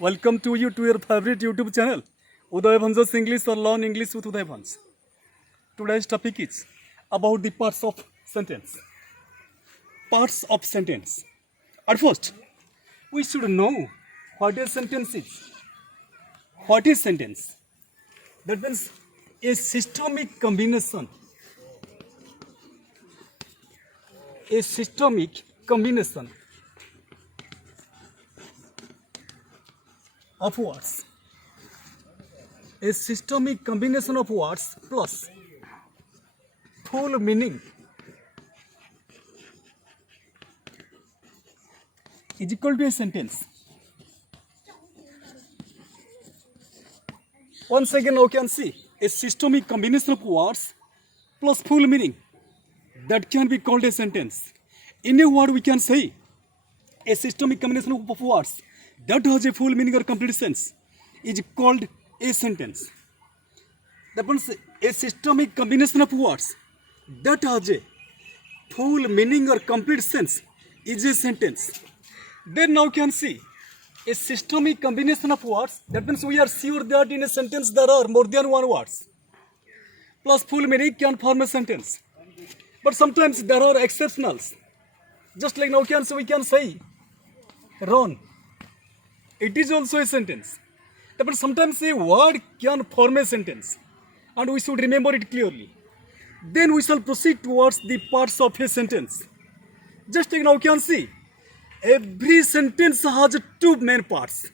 Welcome to your favorite YouTube channel, Uday Bhansa's English or Learn English with Uday Bhans. Today's topic is about the parts of sentence. Parts of sentence. At first, we should know what a sentence is. What is sentence? That means a systemic combination. A systemic combination of words. A systemic combination of words plus full meaning is equal to a sentence. Once again, you can see a systemic combination of words plus full meaning that can be called a sentence. In a word, we can say a systemic combination of words that has a full meaning or complete sense is called a sentence. That means a systemic combination of words that has a full meaning or complete sense is a sentence. Then now you can see a systemic combination of words. That means we are sure that in a sentence there are more than one words plus full meaning can form a sentence. But sometimes there are exceptionals. Just like now we can say run. It is also a sentence. But sometimes a word can form a sentence and we should remember it clearly. Then we shall proceed towards the parts of a sentence. Just like now you can see every sentence has two main parts.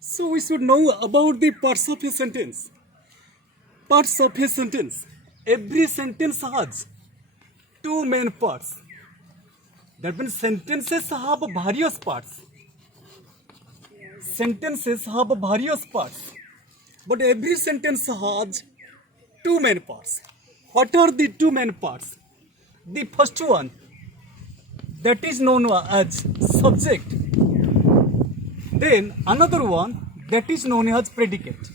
So we should know about the parts of a sentence. Parts of a sentence. Every sentence has two main parts. That means sentences have various parts. Sentences have various parts. But every sentence has two main parts. What are the two main parts? The first one, that is known as subject. Then another one that is known as predicate.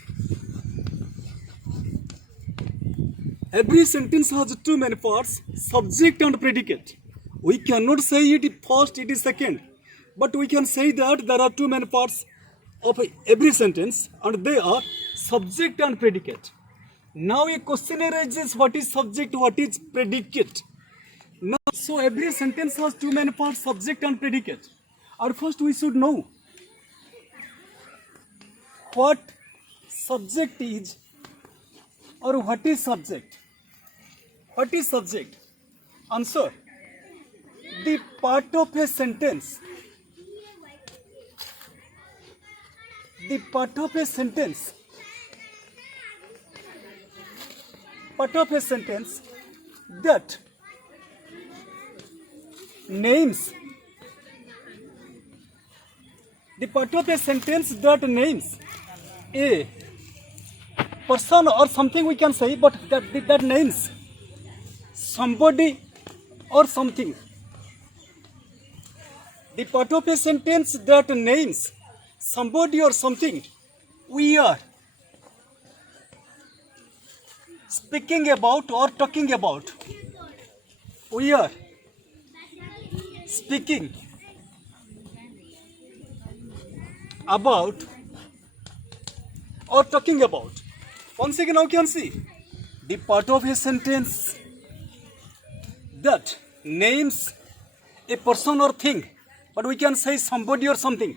Every sentence has two main parts, subject and predicate. We cannot say it first, it is second. But we can say that there are two main parts of every sentence and they are subject and predicate. Now a question arises, what is subject, what is predicate? Now, so every sentence has two main parts, subject and predicate. At first we should know what subject is or what is subject. What is subject? Answer. The part of a sentence. The part of a sentence. Part of a sentence that names. The part of a sentence that names a person or something we can say, but that names somebody or something. The part of a sentence that names somebody or something we are speaking about or talking about. We are speaking about or talking about. Once again, now you can see the part of a sentence that names a person or thing, but we can say somebody or something.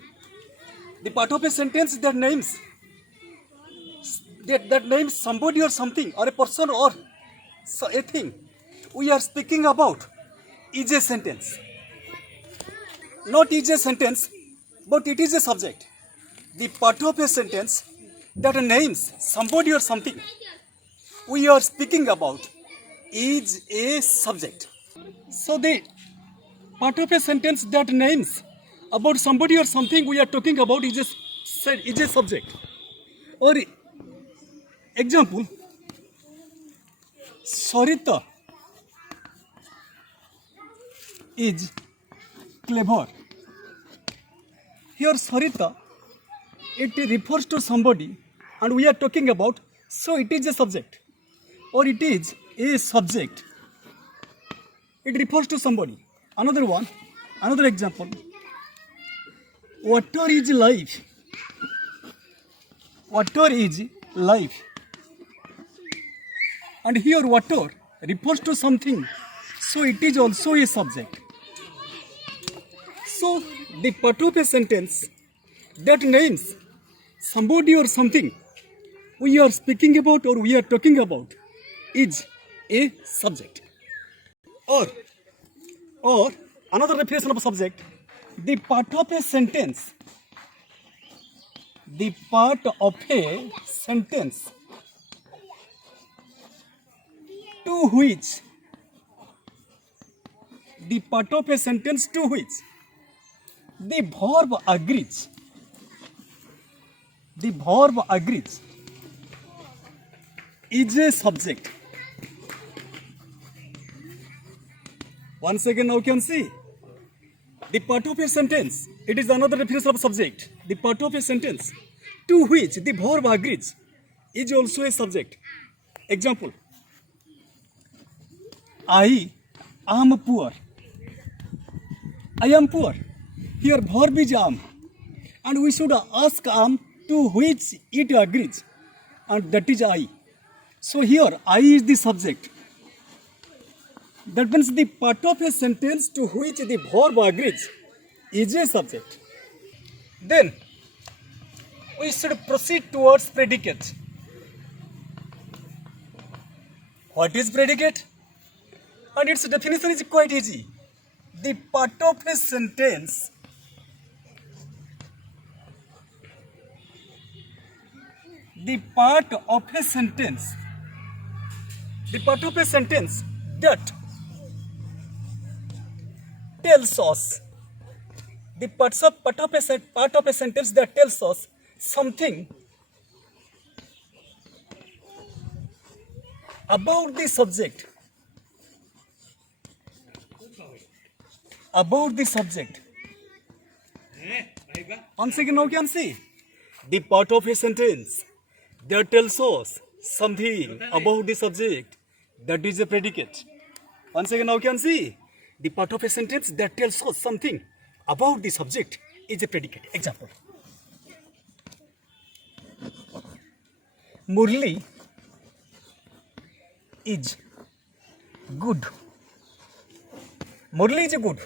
The part of a sentence that names somebody or something or a person or a thing we are speaking about is a sentence. Not is a sentence, but it is a subject. The part of a sentence that names somebody or something we are speaking about is a subject. So the part of a sentence that names about somebody or something we are talking about is a subject. Or example, Sarita is clever. Here Sarita it refers to somebody and we are talking about, so it is a subject or it is a subject. It refers to somebody. Another one, another example. Water is life. Water is life. And here water refers to something, so it is also a subject. So the part of a sentence that names somebody or something we are speaking about or we are talking about is a subject. Or another definition of a subject, the part of a sentence, the part of a sentence to which, the part of a sentence to which the verb agrees. The verb agrees is a subject. Once again, now you can see the part of a sentence. It is another definition of subject. The part of a sentence to which the verb agrees is also a subject. Example: I am poor. I am poor. Here verb is am, and we should ask am to which it agrees, and that is I. So here I is the subject. That means the part of a sentence to which the verb agrees is a subject. Then we should proceed towards predicate. What is predicate? And its definition is quite easy. The part of a sentence the part of a sentence that tells us the part of a sentence that tells us something about the subject. Once again, now you can see the part of a sentence that tells us something about the subject, that is a predicate. Once again, now you can see the part of a sentence that tells us something about the subject is a predicate. Example: Murli is good. Murli is good.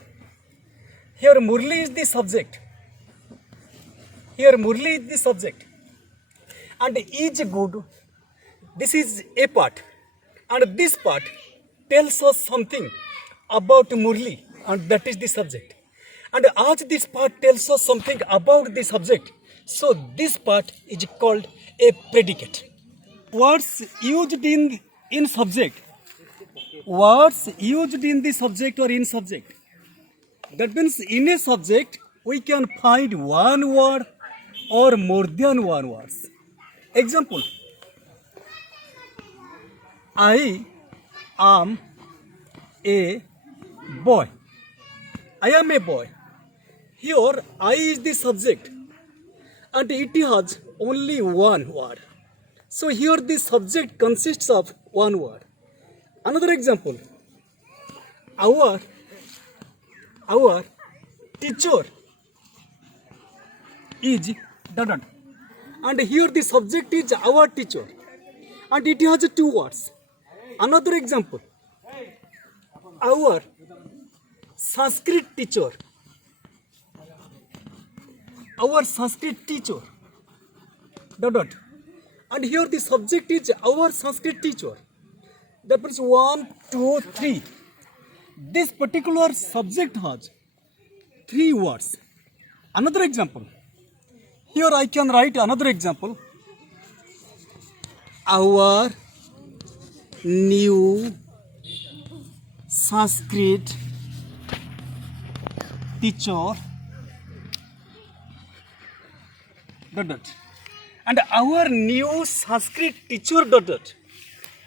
Here Murli is the subject. And is good, this is a part. And this part tells us something about Murli, and that is the subject. And as this part tells us something about the subject, so this part is called a predicate. Words used in subject. Words used in the subject or in subject. That means in a subject we can find one word or more than one words. Example: I am a boy. I am a boy. Here I is the subject and it has only one word. So here the subject consists of one word. Another example: our teacher is dot. And here the subject is our teacher and it has two words. Another example: our Sanskrit teacher. Our Sanskrit teacher dot. And here the subject is our Sanskrit teacher. That means 1, 2, 3. This particular subject has 3 words. Another example. Here I can write another example. Our new Sanskrit teacher dot. And our new Sanskrit teacher dot.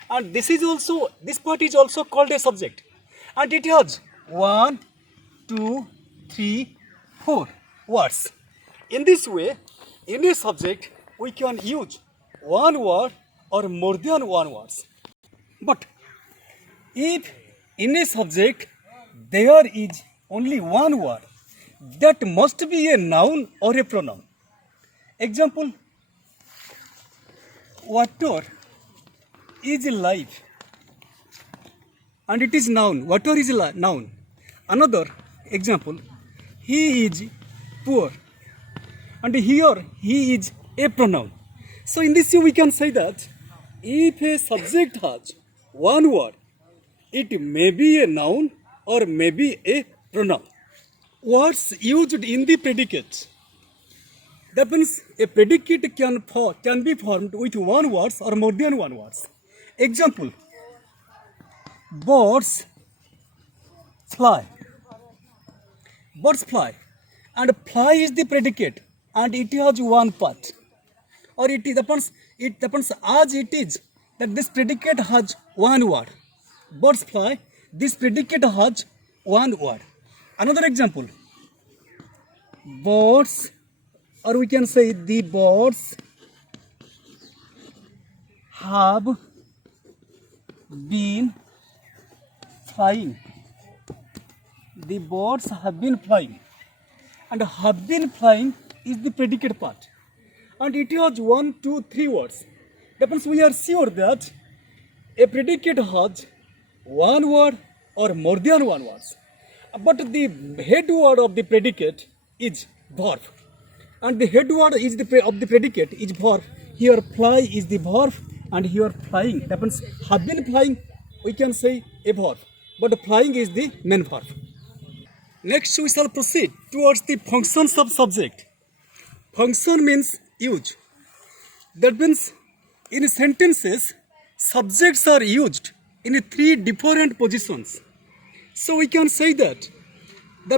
And this part is also called a subject. And it has 1, 2, 3, 4 words. In this way, in a subject we can use one word or more than one words. But if in a subject there is only one word, that must be a noun or a pronoun. Example, water is life and it is noun. Water is noun. Another example, he is poor and here he is a pronoun. So in this way we can say that if a subject has one word, it may be a noun or may be a pronoun. Words used in the predicate. That means a predicate can be formed with one word or more than one words. Example, birds fly. Birds fly. And fly is the predicate and it has one part. Or it depends as it is that this predicate has one word. Birds fly, this predicate has one word. Another example, birds, or we can say the birds have been flying. The birds have been flying. And have been flying is the predicate part. And it has 1, 2, 3 words. That means we are sure that a predicate has one word or more than one words. But the head word of the predicate is verb. And the head word is of the predicate is verb. Here fly is the verb and here flying. That means have been flying, we can say a verb. But flying is the main verb. Next we shall proceed towards the functions of subject. Function means use. That means in sentences, subjects are used in 3 different positions. So we can say that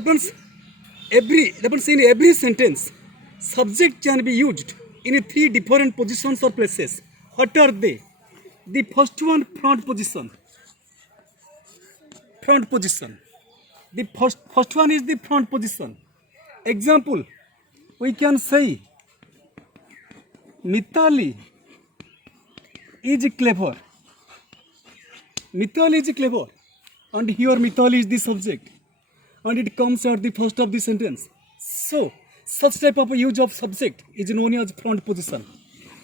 means in every sentence, subject can be used in 3 different positions or places. What are they? The first one, front position. Front position. The first one is the front position. Example, we can say Mitali is clever. Mitali is clever. And here Mitali is the subject. And it comes at the first of the sentence. So, such type of use of subject is known as front position.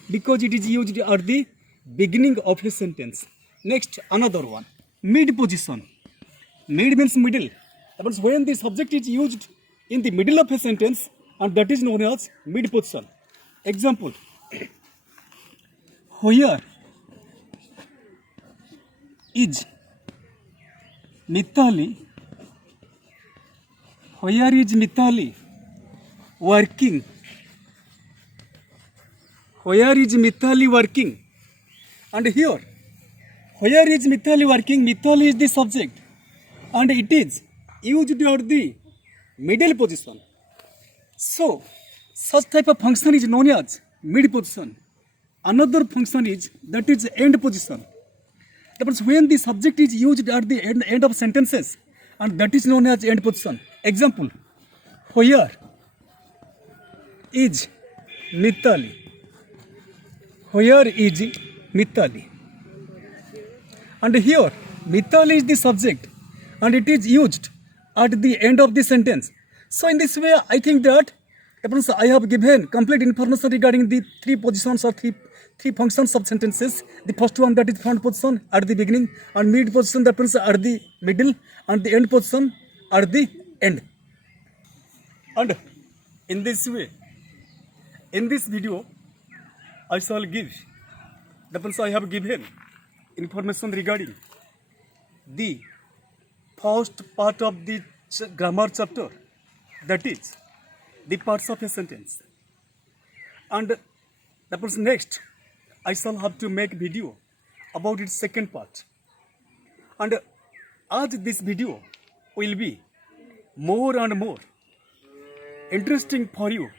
Because it is used at the beginning of a sentence. Next, another one. Mid position. Mid means middle. That means when the subject is used in the middle of a sentence, and that is known as mid position. Example, where is Mitali? Where is Mitali working? Where is Mitali working? And here, where is Mitali working? Mitali is the subject, and it is used at the middle position. So, such type of function is known as mid position. Another function is end position. That means when the subject is used at the end of sentences, and that is known as end position. Example, where is Mitali? Where is Mitali? And here, Mitali is the subject, and it is used at the end of the sentence. So in this way, I think that I have given complete information regarding the 3 positions or three functions of sentences. The first one, that is front position at the beginning, and mid position, that means at the middle, and the end position at the end. And in this way, in this video, I shall give, that means I have given information regarding the first part of the grammar chapter, that is the parts of a sentence. And that means next, I shall have to make video about its second part. And as this video will be more and more interesting for you,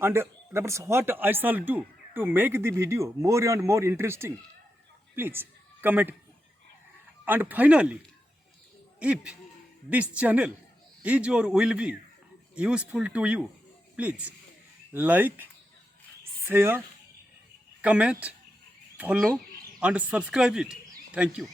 and that means what I shall do to make the video more and more interesting, please comment. And finally, if this channel is or will be useful to you, please like, share, comment, follow and subscribe it. Thank you.